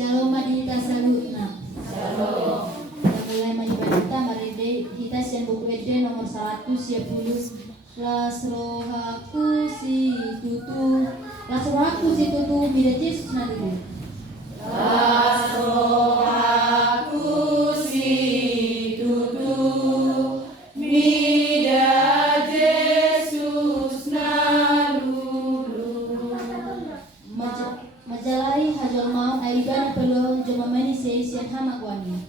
Shalom madita salutna. Shalom. Kita mulai menyibarita mari kita sian buku ede nomor 110. Las rohaku si tutu mida Yesus nanti. Las rohaku si tutu mida Yesus nalulu. Majalai hajol mau aibana perlu joma mani seisian hamak wani.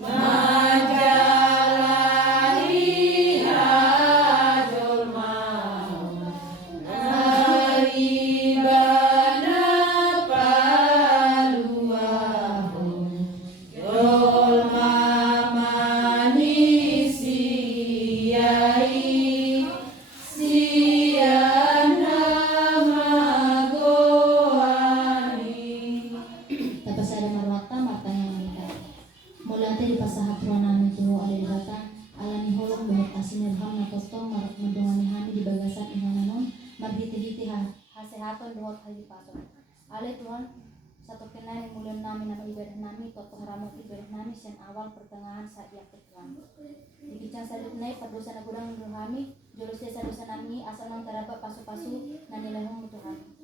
Majalai hajol mau aibana paluahon jol mamani siai sian hamagoani. Tapos ada marwata matanya menikah. Mulate di pasahat ruangan itu ada di batang alani holong banyak asin irham na kostong marak mendongani hani di bagasan ihananon marhiti-hiti hasehaton doa kali pason. Ale Tuhan satu kenai mulai nami nama ibadah nami totong ramot ibadah nami sen awal pertengahan saat yakut Tuhan. Dikicang sadut nai perdosa na gudang rohani jolosnya sadosa nami asal non terdapat pasu-pasu nanilahum Tuhan.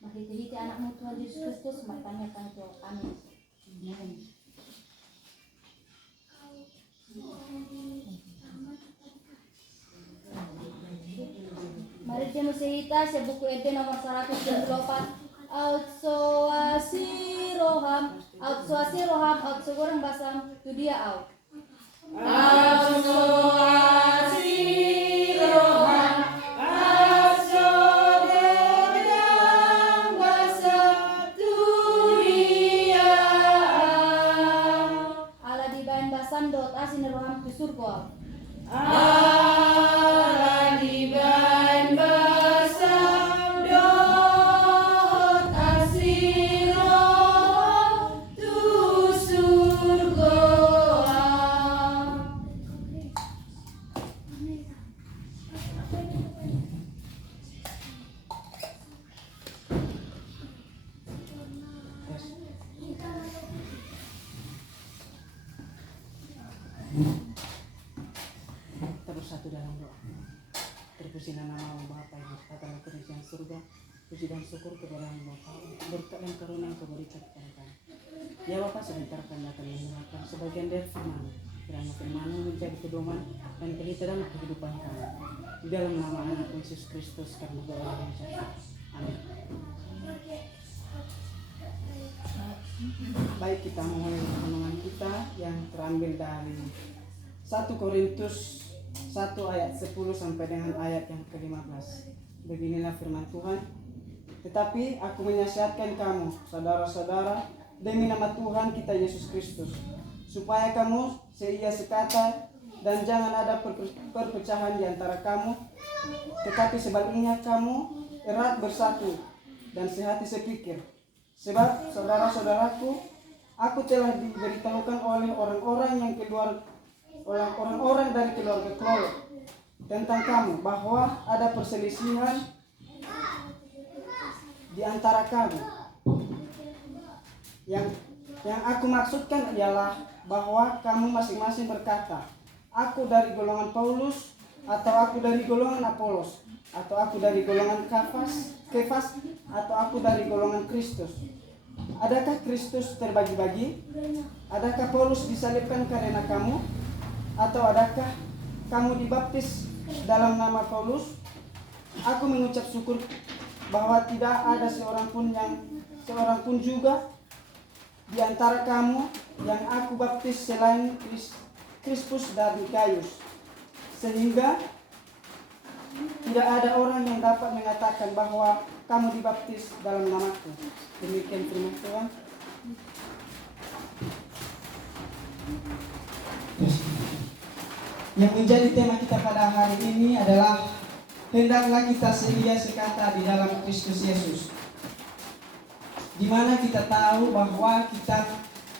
Marhiti-hiti anakmu Tuhan Yesus Kristus martanya kami doa. Amin. Mari kita musihita sa buku ede nomor 124. Outsoasi roham, outsogorang basam, tu dia out. Outsoasi roham, outsogerang basam, tu dia out. Ala dibain basam dot asin roham ke surga. Ala dibain basam dot asin roham tu surga. Terus satu dalam doa. Terpujilah nama Bapa Ibu Bapa dan Tuhan yang surga. Puji dan syukur kepada Bapa berkat dan karunia yang Kau berikan kepada kami. Ya Bapa, sebentar kami akan mendengarkan sebagian dari firman. Kiranya firman menjadi pedoman dan pelita dalam kehidupan kami. Di dalam nama Anak Yesus Kristus kami berdoa dan bersyukur. Amin. Baik, kita mulai renungan kita yang terambil dari 1 Korintus 1 ayat 10 sampai dengan ayat yang ke-15. Beginilah firman Tuhan. Tetapi aku menasihatkan kamu, saudara-saudara, demi nama Tuhan kita Yesus Kristus, supaya kamu seia sekata dan jangan ada perpecahan di antara kamu, tetapi sebaliknya kamu erat bersatu dan sehati sepikir. Sebab saudara-saudaraku, aku telah diberitahukan oleh orang-orang dari keluarga Chloe tentang kamu bahwa ada perselisihan di antara kamu. Yang aku maksudkan ialah bahwa kamu masing-masing berkata, aku dari golongan Paulus, atau aku dari golongan Apolos, atau aku dari golongan Kefas, atau aku dari golongan Kristus. Adakah Kristus terbagi-bagi? Adakah Paulus disalibkan karena kamu? Atau adakah kamu dibaptis dalam nama Paulus? Aku mengucap syukur bahwa tidak ada seorang pun juga di antara kamu yang aku baptis selain Krispus dan Gaius, sehingga tidak ada orang yang dapat mengatakan bahwa kamu dibaptis dalam namaku. Demikian firman Tuhan. Yang menjadi tema kita pada hari ini adalah hendaklah kita sedia sekata di dalam Kristus Yesus. Di mana kita tahu bahwa kitab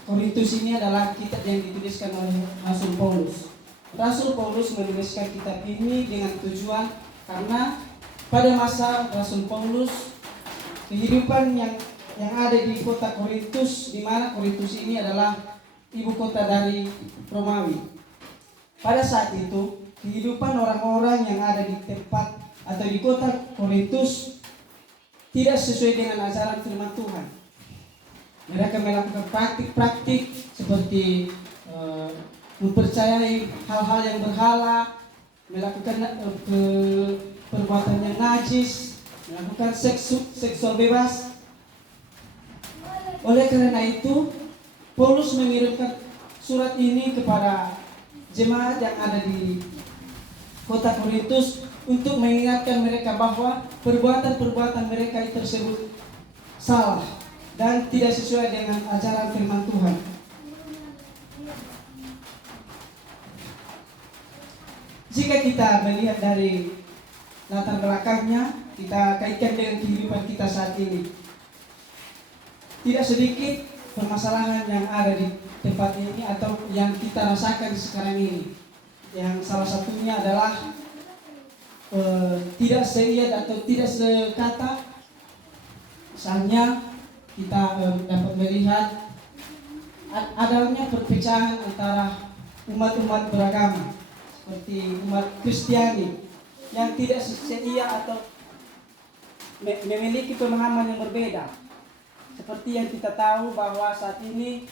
Korintus ini adalah kitab yang dituliskan oleh Rasul Paulus. Rasul Paulus menuliskan kitab ini dengan tujuan karena pada masa Rasul Paulus kehidupan yang yang ada di kota Korintus, di mana Korintus ini adalah ibu kota dari Romawi. Pada saat itu, kehidupan orang-orang yang ada di tempat atau di kota Korintus tidak sesuai dengan ajaran firman Tuhan. Mereka melakukan praktik-praktik seperti mempercayai hal-hal yang berhala, melakukan perbuatan yang najis, melakukan seksual bebas. Oleh karena itu, Paulus mengirimkan surat ini kepada jemaat yang ada di kota Korintus untuk mengingatkan mereka bahwa perbuatan-perbuatan mereka tersebut salah dan tidak sesuai dengan ajaran firman Tuhan. Jika kita melihat dari latar belakangnya, kita kaitkan dengan kehidupan kita saat ini. Tidak sedikit permasalahan yang ada di tempat ini atau yang kita rasakan sekarang ini. Yang salah satunya adalah tidak seiat atau tidak sekata. Misalnya kita dapat melihat adanya perpecahan antara umat-umat beragama seperti umat Kristiani yang tidak seia atau memiliki pemahaman yang berbeda. Seperti yang kita tahu bahwa saat ini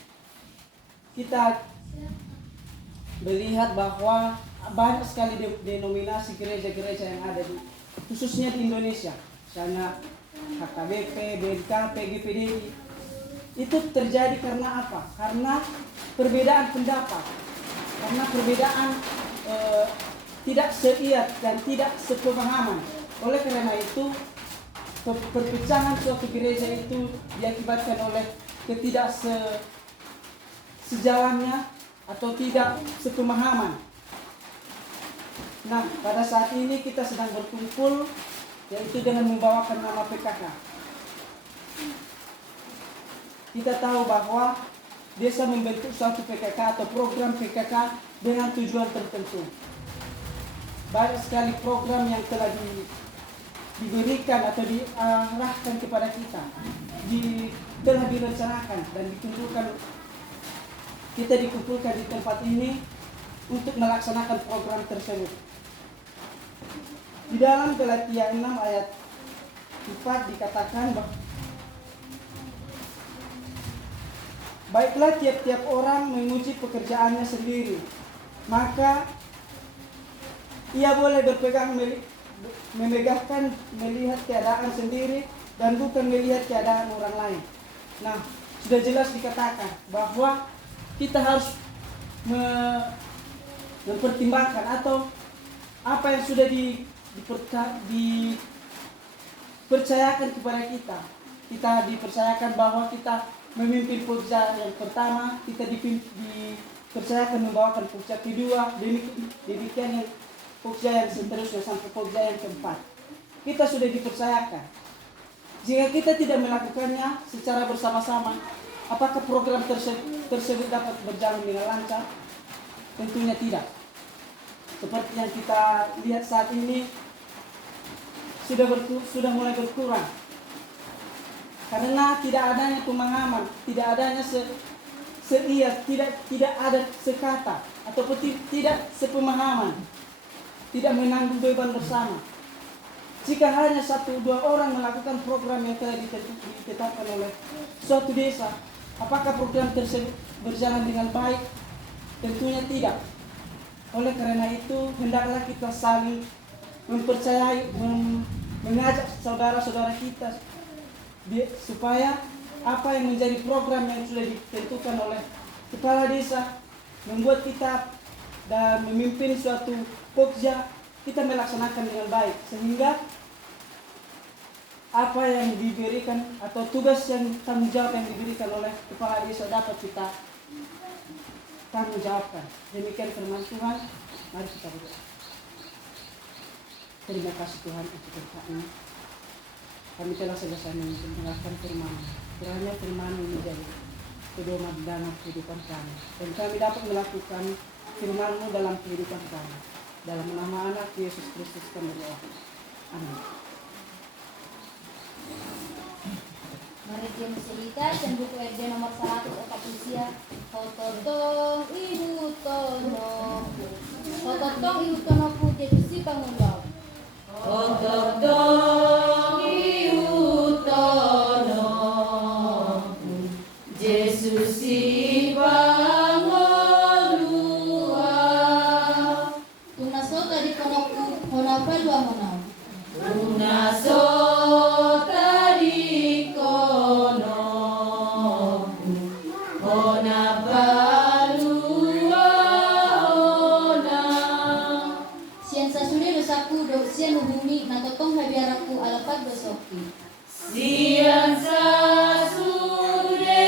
kita melihat bahwa banyak sekali denominasi gereja-gereja yang ada khususnya di Indonesia. Misalnya HKBP, BNK, PGPDI. Itu terjadi karena apa? Karena perbedaan pendapat. Karena perbedaan tidak seiat dan tidak sepemahaman. Oleh karena itu, perpecahan suatu gereja itu diakibatkan oleh sejalannya atau tidak sepemahaman. Nah, pada saat ini kita sedang berkumpul yaitu dengan membawakan nama PKK. Kita tahu bahwa desa membentuk suatu PKK atau program PKK dengan tujuan tertentu. Banyak sekali program yang telah diberikan atau diarahkan kepada kita, telah direncanakan dan kita dikumpulkan di tempat ini untuk melaksanakan program tersebut. Di dalam Galatia 6 ayat 4 dikatakan bahwa baiklah tiap-tiap orang menguji pekerjaannya sendiri, maka ia boleh berpegang memegahkan melihat keadaan sendiri dan bukan melihat keadaan orang lain. Nah, sudah jelas dikatakan bahwa kita harus mempertimbangkan atau apa yang sudah dipercayakan kepada kita. Kita dipercayakan bahwa kita memimpin pokja yang pertama, kita dipercayakan membawakan pokja kedua, demikian yang pokja yang seterusnya sampai pokja yang keempat. Kita sudah dipercayakan. Jika kita tidak melakukannya secara bersama-sama, apakah program tersebut dapat berjalan dengan lancar? Tentunya tidak. Seperti yang kita lihat saat ini sudah mulai berkurang. Karena tidak adanya pemahaman, tidak adanya tidak ada sekata ataupun tidak sepemahaman, tidak menanggung beban bersama. Jika hanya 1-2 orang melakukan program yang telah ditetapkan oleh suatu desa, apakah program tersebut berjalan dengan baik? Tentunya tidak. Oleh karena itu, hendaklah kita saling mempercayai, mengajak saudara-saudara kita supaya apa yang menjadi program yang sudah ditentukan oleh kepala desa membuat kita dan memimpin suatu pokja kita melaksanakan dengan baik, sehingga apa yang diberikan atau tugas yang tanggung jawab yang diberikan oleh kepala desa dapat kita tanggung jawabkan. Demikian firman Tuhan. Mari kita berdoa. Terima kasih Tuhan untuk berkat-Nya. Kami telah selesai mendengarkan firman. Kiranya firman menjadi pedoman dalam kehidupan kami, dan kami dapat melakukan firman-Mu dalam kehidupan kami. Dalam nama Anak Yesus Kristus kami berdoa. Amin. Mari kita selika dan buku RD nomor 140 Hototong Ibu Tono. Hototong Ibu Tono Pujetusi Pangundang. Ototong iutono Yesus si pangolua. Tunaso tadi konoku honapa dua honau. Unaso tadi kono ona balua ona. Sian sasune dosaku do sian bumi natotong habiaraku alapat dosoki. Sian sasude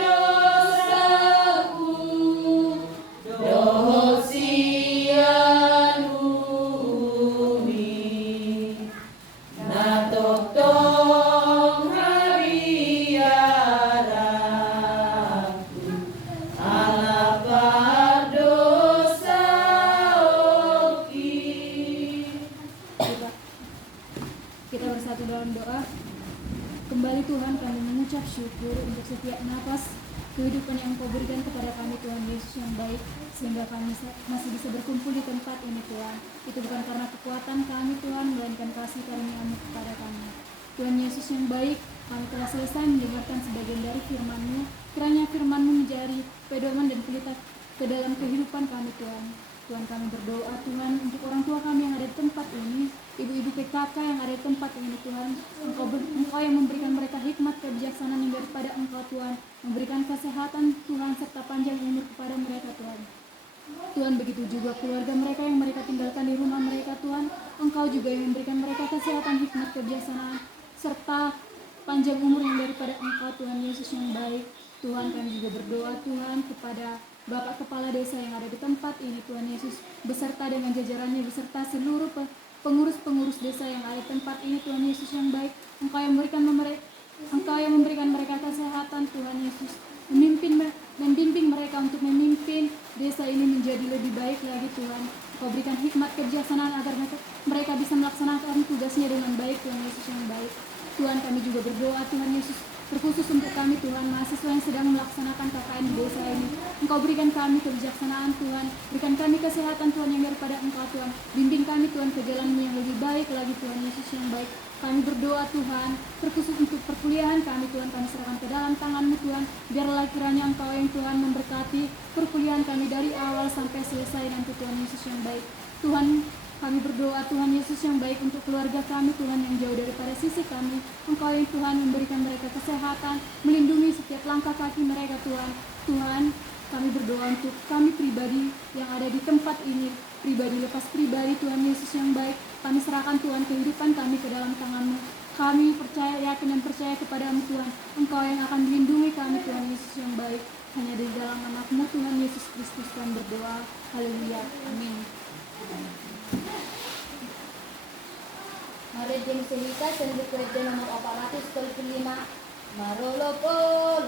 dosaku doho sian umi natotong habiaraku alapat dosa oki. Coba kita bersatu dalam doa. Kembali Tuhan, kami mengucap syukur untuk setiap napas kehidupan yang Engkau berikan kepada kami Tuhan Yesus yang baik, sehingga kami masih bisa berkumpul di tempat ini Tuhan. Itu bukan karena kekuatan kami Tuhan, melainkan kasih karunia-Mu kepada kami. Tuhan Yesus yang baik, kami telah selesai mendengarkan sebagian dari firman-Mu. Kiranya firman-Mu menjadi pedoman dan pelita ke dalam kehidupan kami Tuhan. Tuhan, kami berdoa Tuhan untuk orang tua kami yang ada di tempat ini, ibu-ibu PKK yang ada di tempat ini Tuhan. Engkau yang memberikan mereka hikmat kebijaksanaan yang daripada Engkau Tuhan, memberikan kesehatan Tuhan serta panjang umur kepada mereka Tuhan. Tuhan, begitu juga keluarga mereka yang mereka tinggalkan di rumah mereka Tuhan. Engkau juga yang memberikan mereka kesehatan, hikmat kebijaksanaan serta panjang umur yang daripada Engkau Tuhan Yesus yang baik. Tuhan, kami juga berdoa Tuhan kepada Bapak Kepala Desa yang ada di tempat ini Tuhan Yesus, beserta dengan jajarannya, beserta seluruh pengurus-pengurus desa yang ada di tempat ini Tuhan Yesus yang baik. Engkau yang memberikan mereka kesehatan Tuhan Yesus, membimbing mereka untuk memimpin desa ini menjadi lebih baik lagi Tuhan. Engkau berikan hikmat kebijaksanaan agar mereka bisa melaksanakan tugasnya dengan baik Tuhan Yesus yang baik. Tuhan, kami juga berdoa Tuhan Yesus, terkhusus untuk kami Tuhan, mahasiswa yang sedang melaksanakan KKN di desa ini. Engkau berikan kami kebijaksanaan Tuhan, berikan kami kesehatan Tuhan yang daripada Engkau Tuhan. Bimbing kami Tuhan ke jalan yang lebih baik lagi Tuhan Yesus yang baik. Kami berdoa Tuhan, terkhusus untuk perkuliahan kami Tuhan, kami serahkan ke dalam tangan-Mu Tuhan. Biarlah kiranya Engkau yang Tuhan memberkati perkuliahan kami dari awal sampai selesai nanti Tuhan Yesus yang baik. Tuhan, kami berdoa Tuhan Yesus yang baik untuk keluarga kami Tuhan yang jauh daripada sisi kami. Engkau yang Tuhan memberikan mereka kesehatan, melindungi setiap langkah kaki mereka Tuhan. Tuhan, kami berdoa untuk kami pribadi yang ada di tempat ini, pribadi lepas pribadi Tuhan Yesus yang baik. Kami serahkan Tuhan kehidupan kami ke dalam tangan-Mu. Kami percaya, yakin dan percaya kepada-Mu Tuhan. Engkau yang akan melindungi kami Tuhan Yesus yang baik. Hanya di dalam nama-Mu Tuhan Yesus Kristus kami berdoa. Haleluya. Amin. Mari jeng selika dan buku RD nomor 445 Marolopo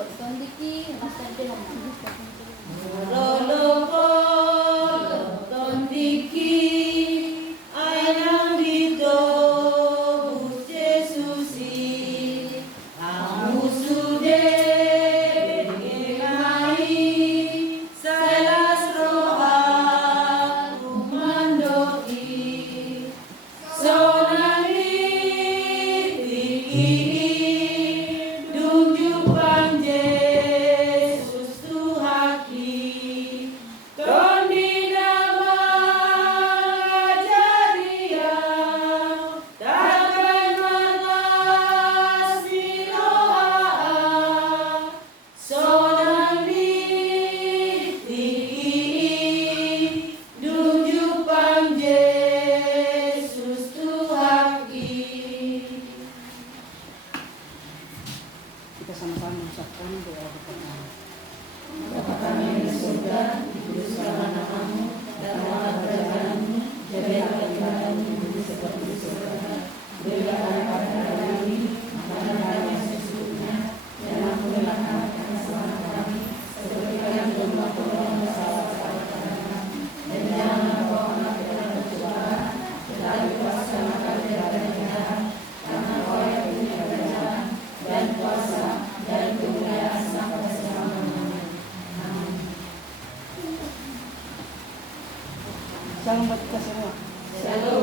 Lotondiki Master de Lolopo lotondiki ayang dito Yesusi kamu sudah bengenai salas roha rumandoi sonami tinggi dunjuk Yesus Tuhaki Tondi nama ajaria takkan mengasih doa sonang tinggi dunjuk Yesus Tuhaki. Kita sama-sama mengucapkan doa pertama. Bapa kami yang di surga, dikuduskanlah namamu, datanglah kerajaanmu, jadilah kehendakmu di bumi seperti di surga. Berilah kami pada hari ini makanan kami yang sesungguhnya, dan ampunilah kami kesalahan kami, seperti kami juga mengampuni orang yang bersalah kepada kami. Dan janganlah bawa kami ke dalam pencobaan, tetapi bebaskanlah kami dari jahat, karena Engkau yang punya kerajaan dan kuasa Shalom buat kita semua. Shalom.